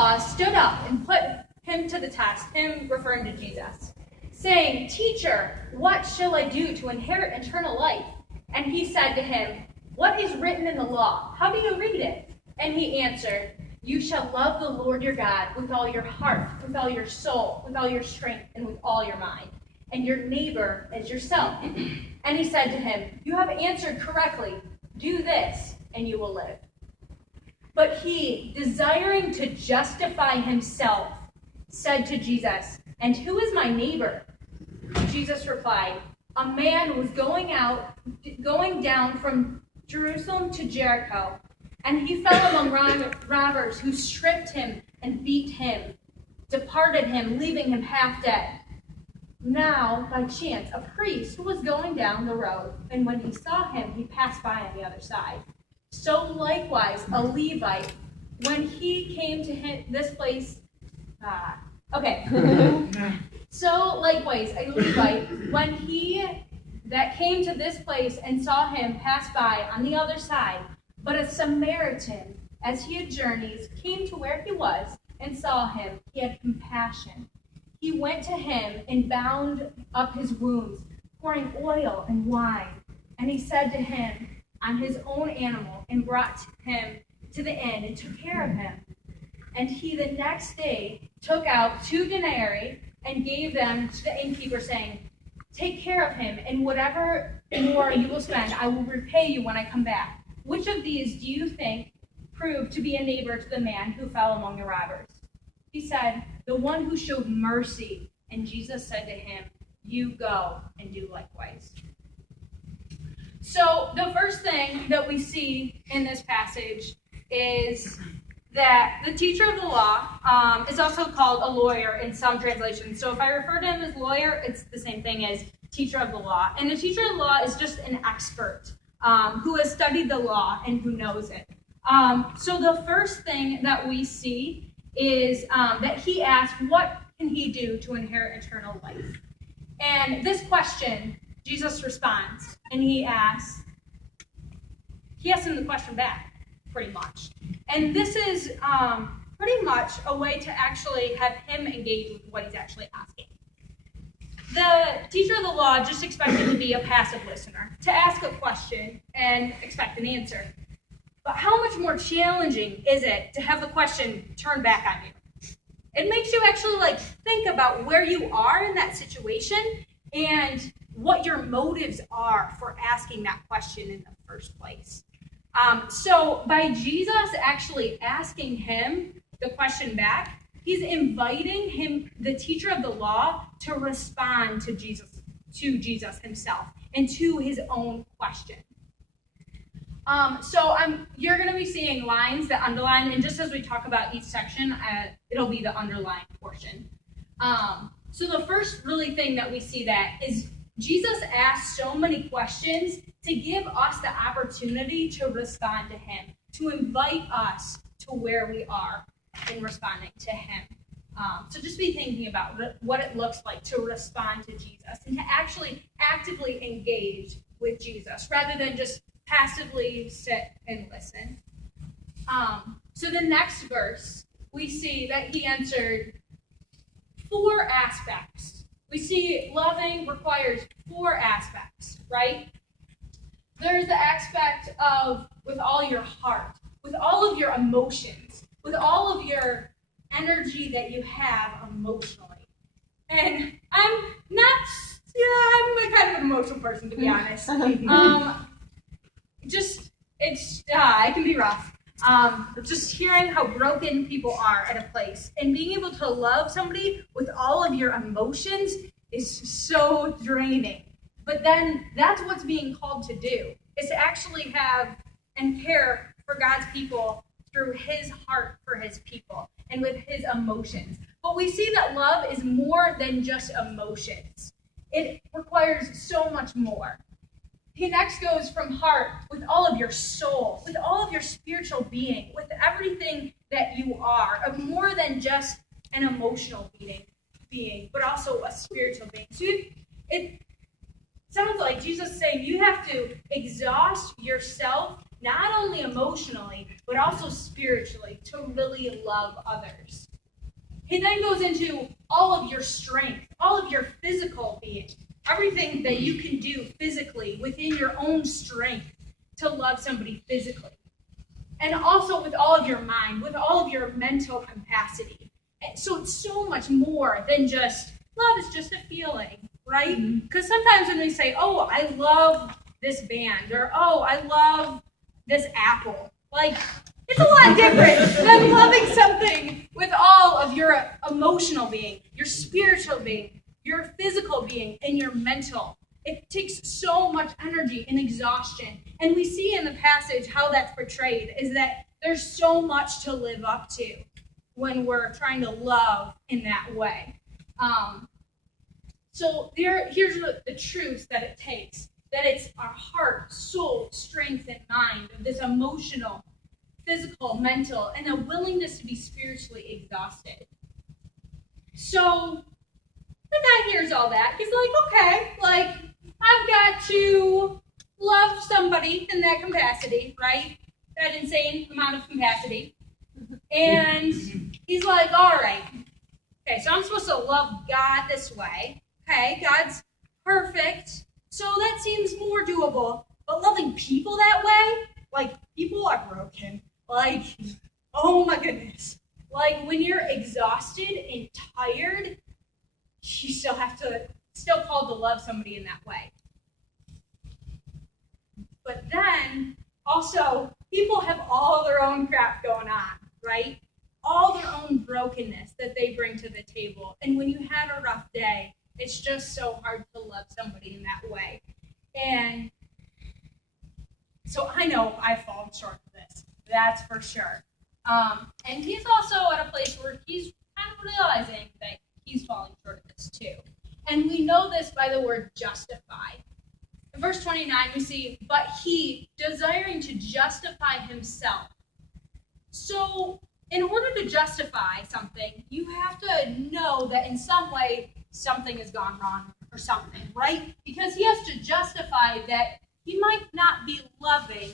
law stood up and put him to the test, him referring to Jesus, saying, "Teacher, what shall I do to inherit eternal life?" And he said to him, "What is written in the law? How do you read it?" And he answered, "You shall love the Lord your God with all your heart, with all your soul, with all your strength, and with all your mind, and your neighbor as yourself." And he said to him, "You have answered correctly. Do this, and you will live." But he, desiring to justify himself, said to Jesus, "And who is my neighbor?" Jesus replied, "A man was going down from Jerusalem to Jericho, and he fell among robbers who stripped him and beat him, departed him, leaving him half dead. Now, by chance, a priest was going down the road, and when he saw him, he passed by on the other side. So likewise, a Levite, when he came to this place, So likewise, a Levite, when he that came to this place and saw him pass by on the other side, but a Samaritan, as he had journeyed, came to where he was and saw him, he had compassion. He went to him and bound up his wounds, pouring oil and wine. And he said to him on his own animal, and brought him to the inn and took care of him. And he the next day took out 2 denarii and gave them to the innkeeper, saying, "Take care of him, and whatever more you will spend, I will repay you when I come back." Which of these do you think proved to be a neighbor to the man who fell among the robbers? He said, "The one who showed mercy." And Jesus said to him, "You go and do likewise." So the first thing that we see in this passage is that the teacher of the law is also called a lawyer in some translations. So if I refer to him as lawyer, it's the same thing as teacher of the law. And a teacher of the law is just an expert who has studied the law and who knows it. So the first thing that we see is that he asked, what can he do to inherit eternal life? And this question, Jesus responds, and he asks him the question back, pretty much. And this is pretty much a way to actually have him engage with what he's actually asking. The teacher of the law just expected to be a passive listener, to ask a question and expect an answer. But how much more challenging is it to have the question turned back on you? It makes you actually think about where you are in that situation and what your motives are for asking that question in the first place. So by Jesus actually asking him the question back, he's inviting him, the teacher of the law, to respond to Jesus himself and to his own question. You're going to be seeing lines that underline, and just as we talk about each section, it'll be the underlined portion. So the first really thing that we see that is Jesus asked so many questions to give us the opportunity to respond to him, to invite us to where we are in responding to him. So just be thinking about what it looks like to respond to Jesus and to actually actively engage with Jesus rather than just passively sit and listen. So the next verse, we see that he answered 4 aspects. We see loving requires 4 aspects, right? There's the aspect of with all your heart, with all of your emotions, with all of your energy that you have emotionally. And I'm a kind of an emotional person, to be honest. It can be rough. Just hearing how broken people are at a place and being able to love somebody with all of your emotions is so draining. But then that's what's being called to do, is to actually have and care for God's people through his heart for his people and with his emotions. But we see that love is more than just emotions. It requires so much more. He next goes from heart, with all of your soul, with all of your spiritual being, with everything that you are, of more than just an emotional being, but also a spiritual being. So it sounds like Jesus is saying you have to exhaust yourself not only emotionally, but also spiritually, to really love others. He then goes into all of your strength, all of your physical being, everything that you can do physically within your own strength to love somebody physically. And also with all of your mind, with all of your mental capacity. And so it's so much more than just, love is just a feeling, right? Because sometimes when we say, oh, I love this band, or oh, I love this apple, like, it's a lot different than loving something with all of your emotional being, your spiritual being, your physical being, and your mental. It takes so much energy and exhaustion. And we see in the passage how that's portrayed, is that there's so much to live up to when we're trying to love in that way. So here's the truth that it takes, that it's our heart, soul, strength, and mind, this emotional, physical, mental, and a willingness to be spiritually exhausted. So the guy hears all that. He's like, okay, like, I've got to love somebody in that capacity, right? That insane amount of capacity. And he's like, all right, okay, so I'm supposed to love God this way. Okay, God's perfect, so that seems more doable. But loving people that way, like, people are broken. Like, oh my goodness. Like, when you're exhausted and tired, you still called to love somebody in that way. But then, also, people have all their own crap going on, right? All their own brokenness that they bring to the table. And when you had a rough day, it's just so hard to love somebody in that way. And so I know I've fallen short of this. That's for sure. And he's also at a place where he's kind of realizing that he's falling short of this too. And we know this by the word justify. In verse 29, we see, but he, desiring to justify himself. So in order to justify something, you have to know that in some way something has gone wrong or something, right? Because he has to justify that he might not be loving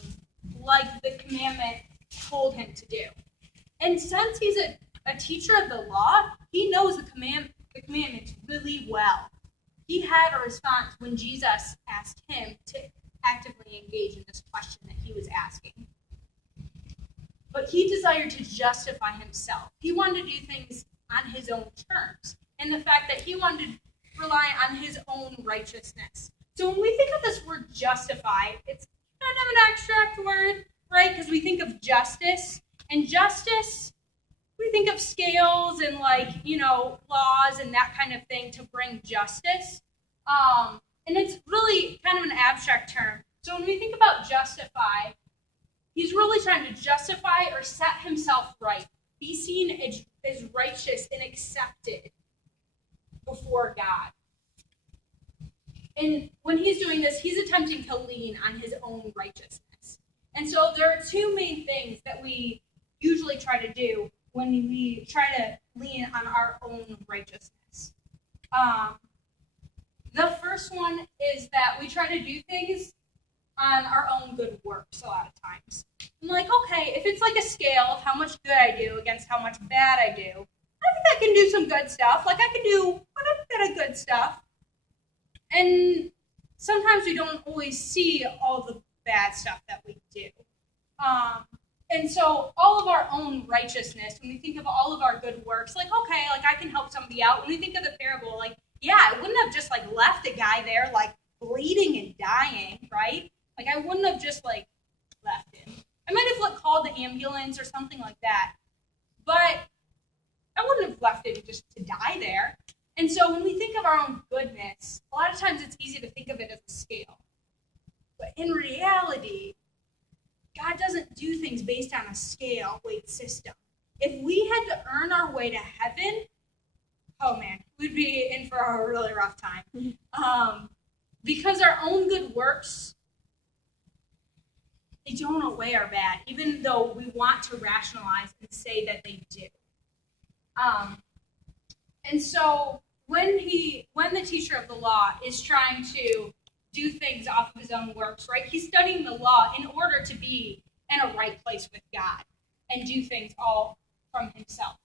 like the commandment told him to do. And since he's a teacher of the law, he knows the commandments really well. He had a response when Jesus asked him to actively engage in this question that he was asking. But he desired to justify himself. He wanted to do things on his own terms. And the fact that he wanted to rely on his own righteousness. So when we think of this word justify, it's kind of an abstract word, right? Because we think of justice. And justice, we think of scales and laws and that kind of thing to bring justice. And it's really kind of an abstract term. So when we think about justify, he's really trying to justify or set himself right. Be seen as righteous and accepted before God. And when he's doing this, he's attempting to lean on his own righteousness. And so there are two main things that we usually try to do when we try to lean on our own righteousness. The first one is that we try to do things on our own good works a lot of times. I'm like, okay, if it's like a scale of how much good I do against how much bad I do, I think I can do some good stuff. Like, I can do quite a bit of good stuff. And sometimes we don't always see all the bad stuff that we do. And so all of our own righteousness, when we think of all of our good works, like, okay, like, I can help somebody out. When we think of the parable, like, yeah, I wouldn't have just, like, left a guy there, like, bleeding and dying, right? Like, I wouldn't have just, like, left him. I might have, like, called the ambulance or something like that. But I wouldn't have left him just to die there. And so when we think of our own goodness, a lot of times it's easy to think of it as a scale. But in reality, God doesn't do things based on a scale weight system. If we had to earn our way to heaven, oh man, we'd be in for a really rough time. Because our own good works, they don't outweigh our bad, even though we want to rationalize and say that they do. And so when the teacher of the law is trying to do things off of his own works, right? He's studying the law in order to be in a right place with God and do things all from himself.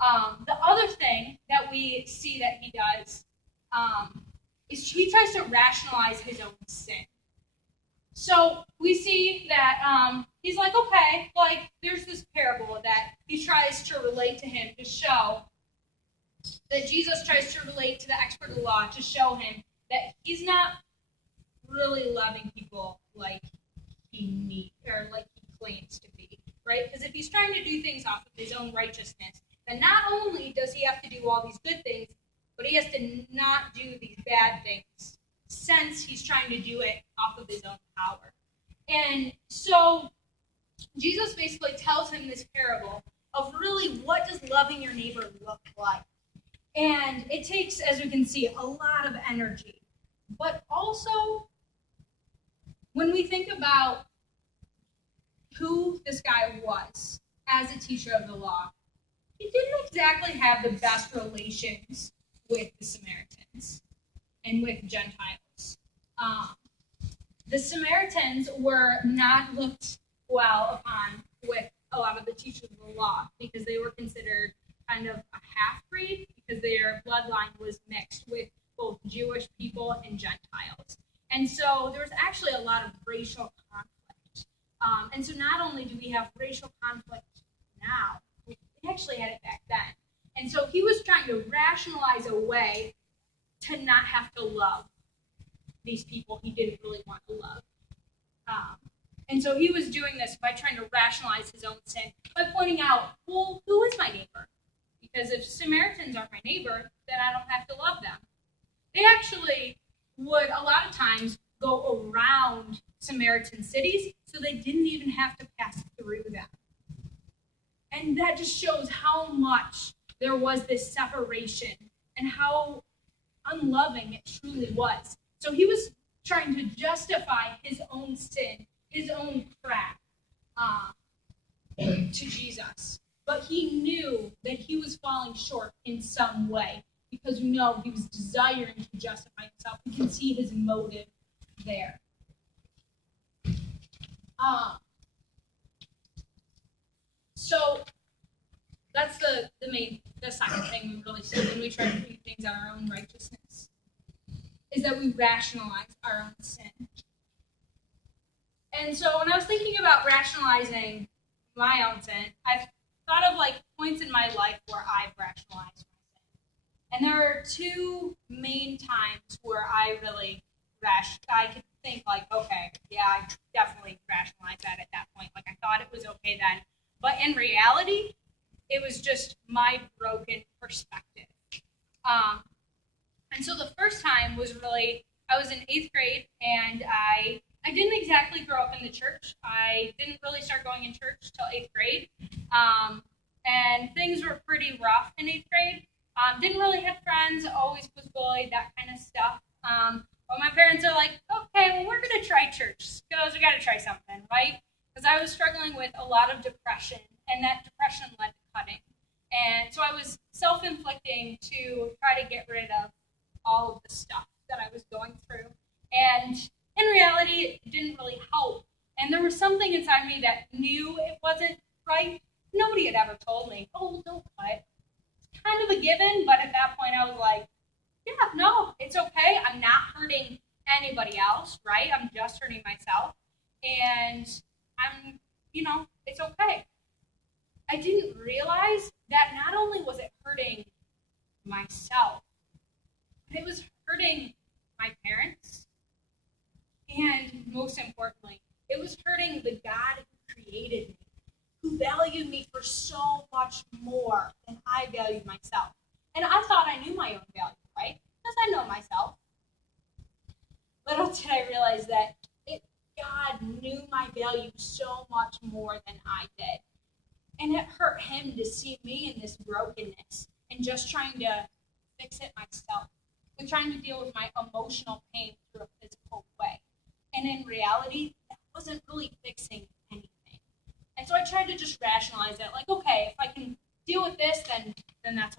The other thing that we see that he does is he tries to rationalize his own sin. So we see that he's like, okay, like there's this parable that he tries to relate to him to show that Jesus tries to relate to the expert of the law to show him that he's not really loving people like he needs or like he claims to be, right? Because if he's trying to do things off of his own righteousness, then not only does he have to do all these good things, but he has to not do these bad things since he's trying to do it off of his own power. And so Jesus basically tells him this parable of really what does loving your neighbor look like. And it takes, as we can see, a lot of energy. But also, when we think about who this guy was as a teacher of the law, he didn't exactly have the best relations with the Samaritans and with Gentiles. The Samaritans were not looked well upon with a lot of the teachers of the law because they were considered kind of a half-breed because their bloodline was mixed with both Jewish people and Gentiles. And so there was actually a lot of racial conflict. And so not only do we have racial conflict now, we actually had it back then. And so he was trying to rationalize a way to not have to love these people he didn't really want to love. And so he was doing this by trying to rationalize his own sin by pointing out, well, who is my neighbor? Because if Samaritans are my neighbor, then I don't have to love them. They actually would a lot of times go around Samaritan cities, so they didn't even have to pass through them. And that just shows how much there was this separation and how unloving it truly was. So he was trying to justify his own sin, his own crap to Jesus. But he knew that he was falling short in some way because we know he was desiring to justify himself. We can see his motive there. So that's the second thing we really see when we try to do things on our own righteousness, is that we rationalize our own sin. And so when I was thinking about rationalizing my own sin, I've thought of like points in my life where I've rationalized my sin. And there are two main times where I really I could think like, okay, yeah, I definitely rationalized that at that point. Like I thought it was okay then. But in reality, it was just my broken perspective. And so the first time was really, I was in 8th grade, and I didn't exactly grow up in the church. I didn't really start going in church till 8th grade. And things were pretty rough in 8th grade. Didn't really have friends, always was bullied, that kind of stuff. But my parents are like, okay, well, we're going to try church because we got to try something, right? Because I was struggling with a lot of depression, and that depression led to cutting. And so I was self-inflicting to try to get rid of all of the stuff that I was going through. And in reality, it didn't really help. And there was something inside me that knew it wasn't right. Nobody had ever told me, oh, don't cut. It's kind of a given, but at that point I was like, yeah, no, it's okay. I'm not hurting anybody else, right? I'm just hurting myself. And I'm, it's okay. I didn't realize that not only was it hurting myself, but it was hurting my parents. And most importantly, it was hurting the God who created me, who valued me for so much more than I valued myself. And I thought I knew my own value, right? Because I know myself. Little did I realize that God knew my value so much more than I did. And it hurt him to see me in this brokenness and just trying to fix it myself, with trying to deal with my emotional pain through a physical way. And in reality, that wasn't really fixing anything. And so I tried to just rationalize it, like, okay, if I can deal with this, then that's